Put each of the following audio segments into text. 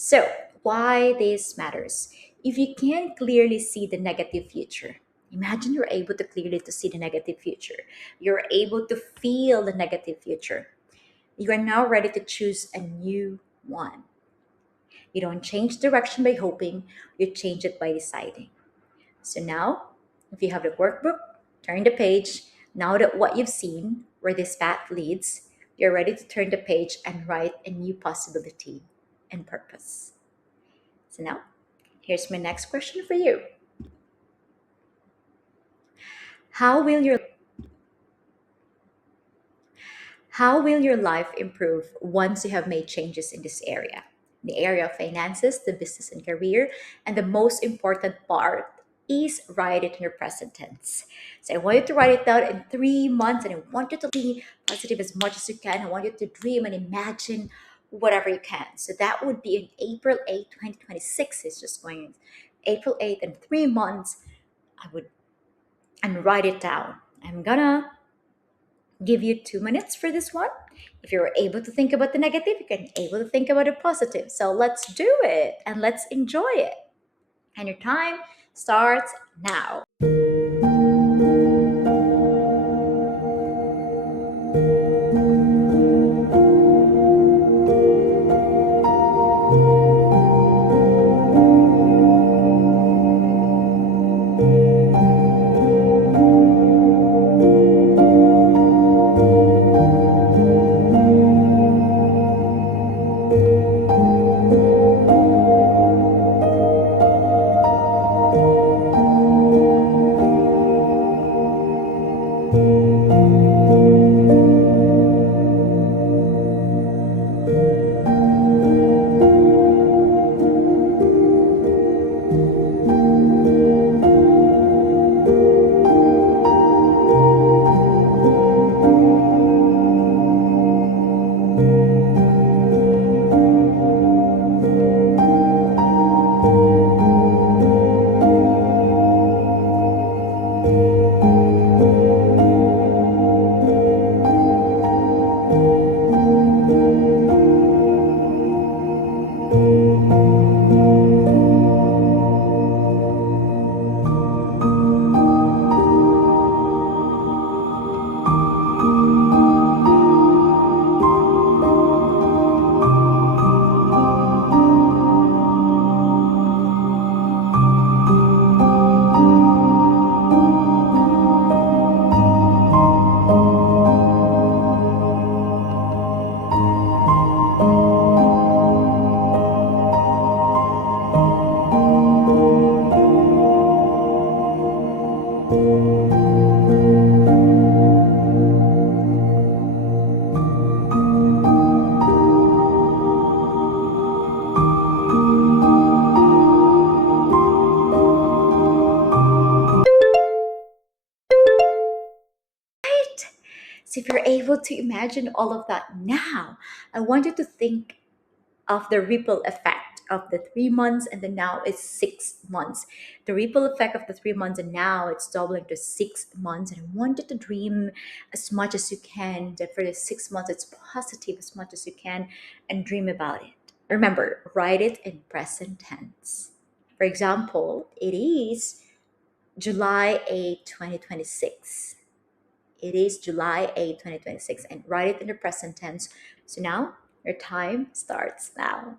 So, why this matters? If you can clearly see the negative future, imagine you're able to clearly to see the negative future. You're able to feel the negative future. You are now ready to choose a new one. You don't change direction by hoping, you change it by deciding. So now, if you have the workbook, turn the page. Now that what you've seen, where this path leads, you're ready to turn the page and write a new possibility and purpose. So now, here's my next question for you. How will your how will your life improve once you have made changes in this area? The area of finances, the business and career, and the most important part is write it in your present tense. So I want you to write it down in 3 months, and I want you to be positive as much as you can. I want you to dream and imagine whatever you can. So that would be in April 8th, 2026. It's just going April 8th in 3 months. I would and write it down. I'm gonna give you 2 minutes for this one. If you're able to think about the negative, you can able to think about the positive. So let's do it and let's enjoy it. And your time starts now. Right? So if you're able to imagine all of that now, I want you to think of the ripple effect of the 3 months and then now it's 6 months. The ripple effect of the 3 months and now it's doubling to 6 months. And I want you to dream as much as you can that for the 6 months it's positive as much as you can and dream about it. Remember, write it in present tense. For example, it is July 8th, 2026. It is July 8th, 2026, and write it in the present tense. So now your time starts now.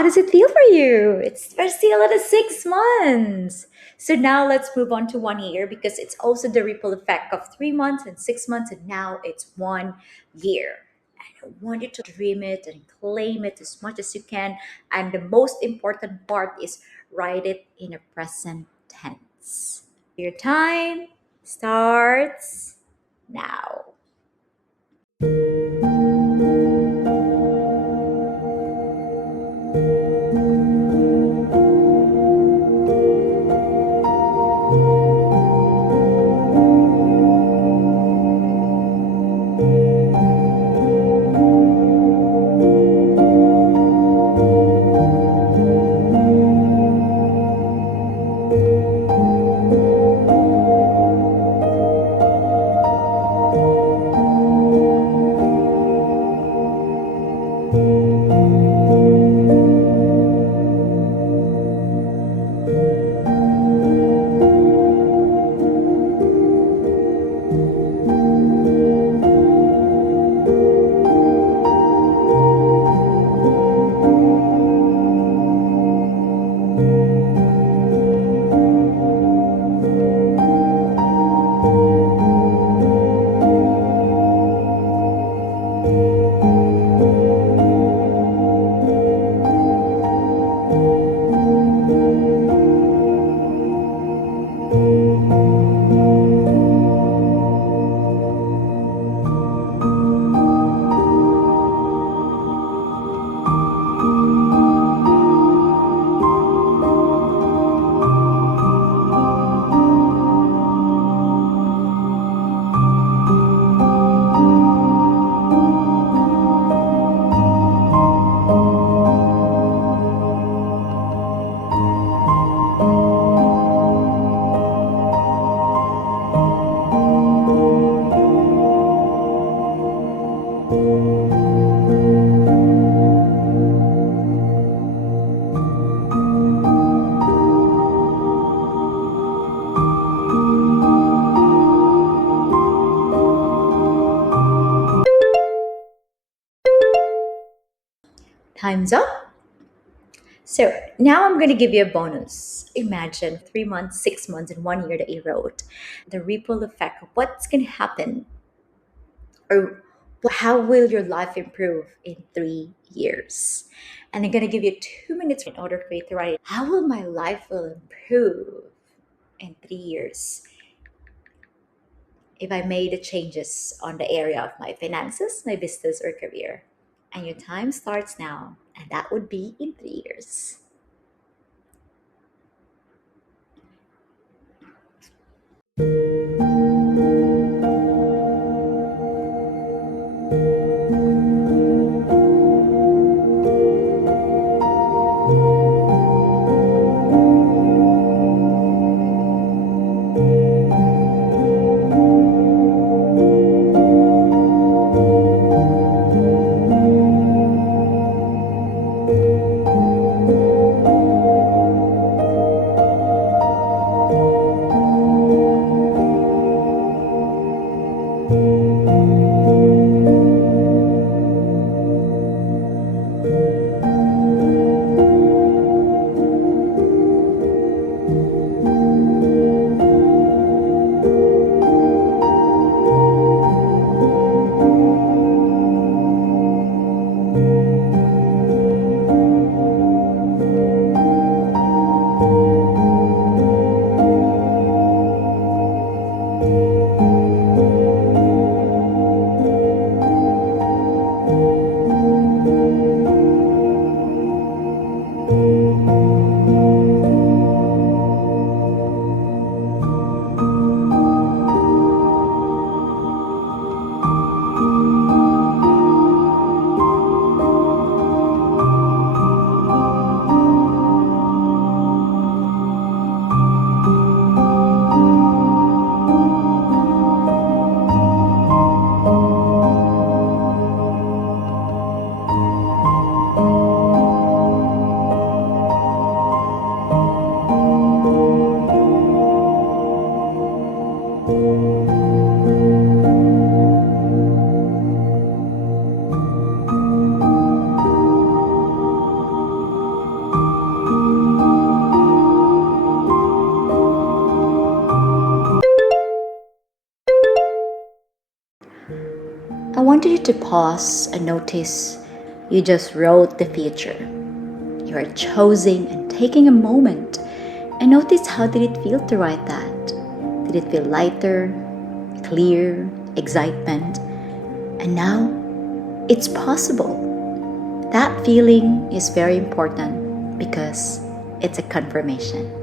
How does it feel for you? It's still at 6 months. So now let's move on to 1 year because it's also the ripple effect of 3 months and 6 months, and now it's 1 year. And I want you to dream it and claim it as much as you can. And the most important part is write it in a present tense. Your time starts now. Time's up. So now I'm going to give you a bonus. Imagine 3 months, 6 months, and 1 year that you wrote. The ripple effect of what's going to happen, or how will your life improve in 3 years. And I'm going to give you 2 minutes in order for you to write it. How will my life will improve in 3 years if I made the changes on the area of my finances, my business, or career? And your time starts now, and that would be in 3 years. I wanted you to pause and notice you just wrote the future. You are choosing and taking a moment and notice how did it feel to write that? Did it feel lighter, clear, excitement? And now it's possible. That feeling is very important because it's a confirmation.